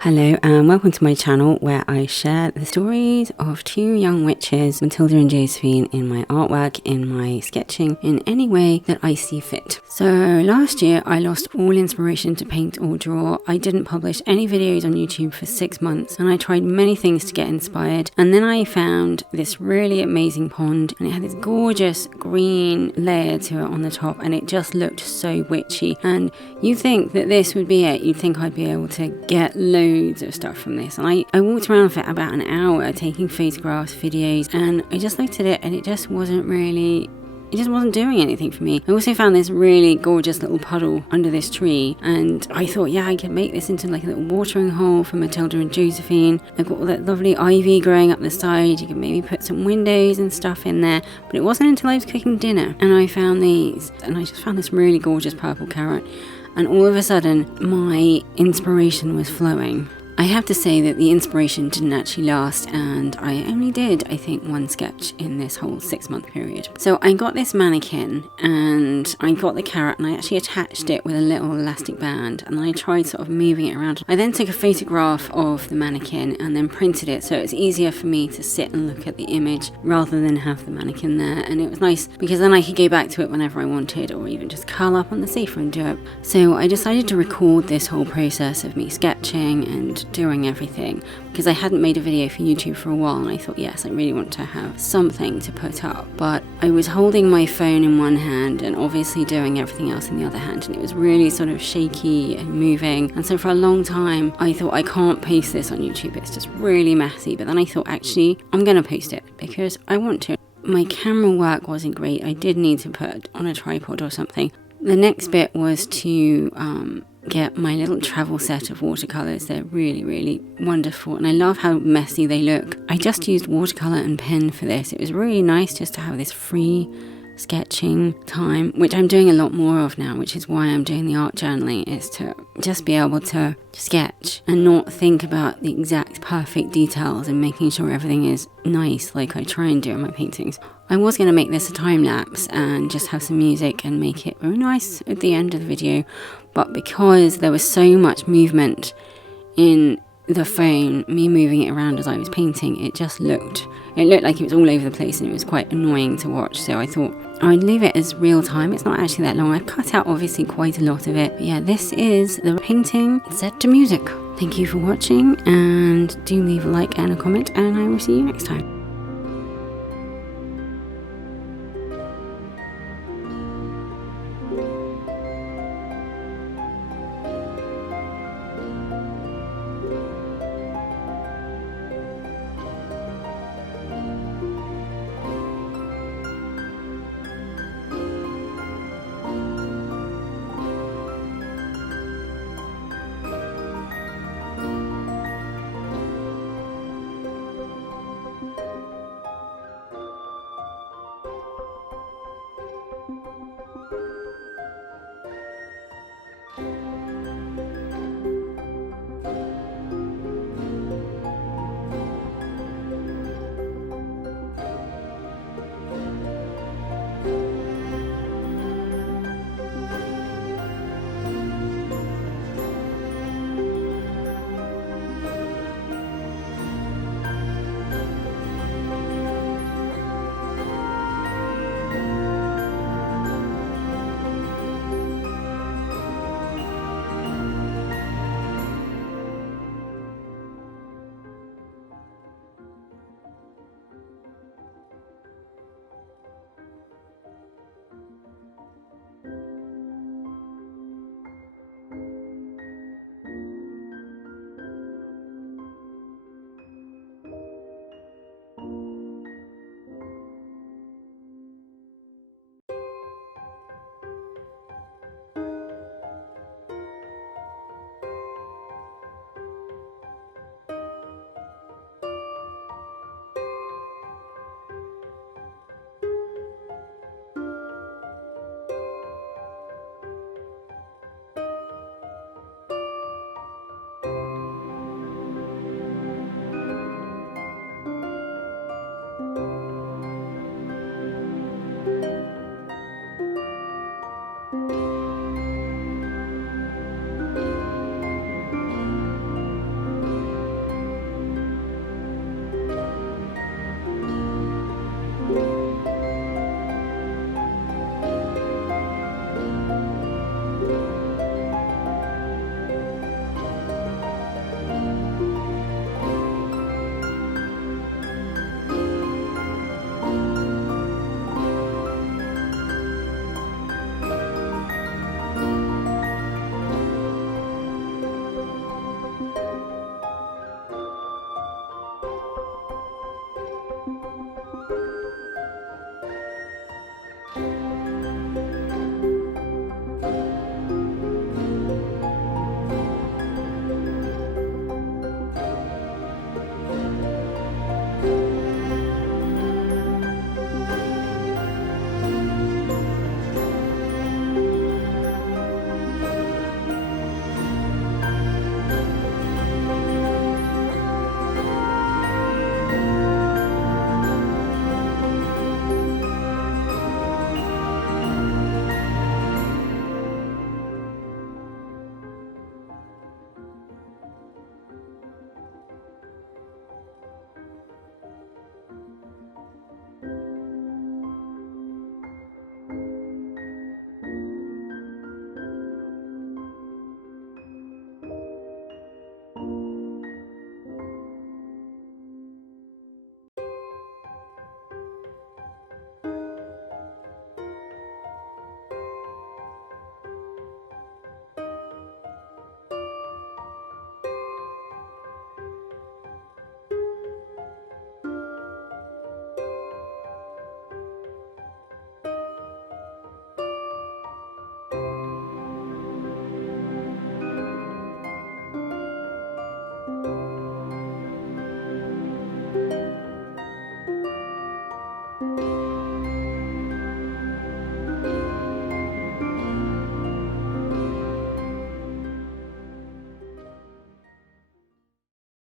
Hello and welcome to my channel where I share the stories of two young witches, Matilda and Josephine, in my artwork, in my sketching, in any way that I see fit. So last year I lost all inspiration to paint or draw. I didn't publish any videos on YouTube for 6 months and I tried many things to get inspired, and then I found this really amazing pond and it had this gorgeous green layer to it on the top and it just looked so witchy, and you think that this would be it. You'd think I'd be able to get loads of stuff from this, and I walked around for about an hour taking photographs, videos, and I just looked at it and it just wasn't doing anything for me. I also found this really gorgeous little puddle under this tree, and I thought, yeah, I could make this into like a little watering hole for Matilda and Josephine. They've got all that lovely ivy growing up the side. You could maybe put some windows and stuff in there. But it wasn't until I was cooking dinner and I found these, and I just found this really gorgeous purple carrot, and all of a sudden my inspiration was flowing. I have to say that the inspiration didn't actually last, and I only did, I think, one sketch in this whole 6-month period. So I got this mannequin and I got the carrot and I actually attached it with a little elastic band, and then I tried sort of moving it around. I then took a photograph of the mannequin and then printed it so it's easier for me to sit and look at the image rather than have the mannequin there, and it was nice because then I could go back to it whenever I wanted, or even just curl up on the sofa and do it. So I decided to record this whole process of me sketching and doing everything because I hadn't made a video for YouTube for a while, and I thought, yes, I really want to have something to put up. But I was holding my phone in one hand and obviously doing everything else in the other hand, and it was really sort of shaky and moving, and so for a long time I thought, I can't post this on YouTube, it's just really messy. But then I thought, actually, I'm gonna post it because I want to. My camera work wasn't great. I did need to put it on a tripod or something. The next bit was to get my little travel set of watercolours. They're really, really wonderful, and I love how messy they look. I just used watercolour and pen for this. It was really nice just to have this free sketching time, which I'm doing a lot more of now, which is why I'm doing the art journaling, is to just be able to sketch and not think about the exact perfect details and making sure everything is nice like I try and do in my paintings. I was going to make this a time lapse and just have some music and make it very nice at the end of the video, but because there was so much movement in the phone, me moving it around as I was painting, it looked like it was all over the place and it was quite annoying to watch. So I thought I'd leave it as real time. It's not actually that long. I've cut out obviously quite a lot of it. But yeah, this is the painting set to music. Thank you for watching, and do leave a like and a comment, and I will see you next time.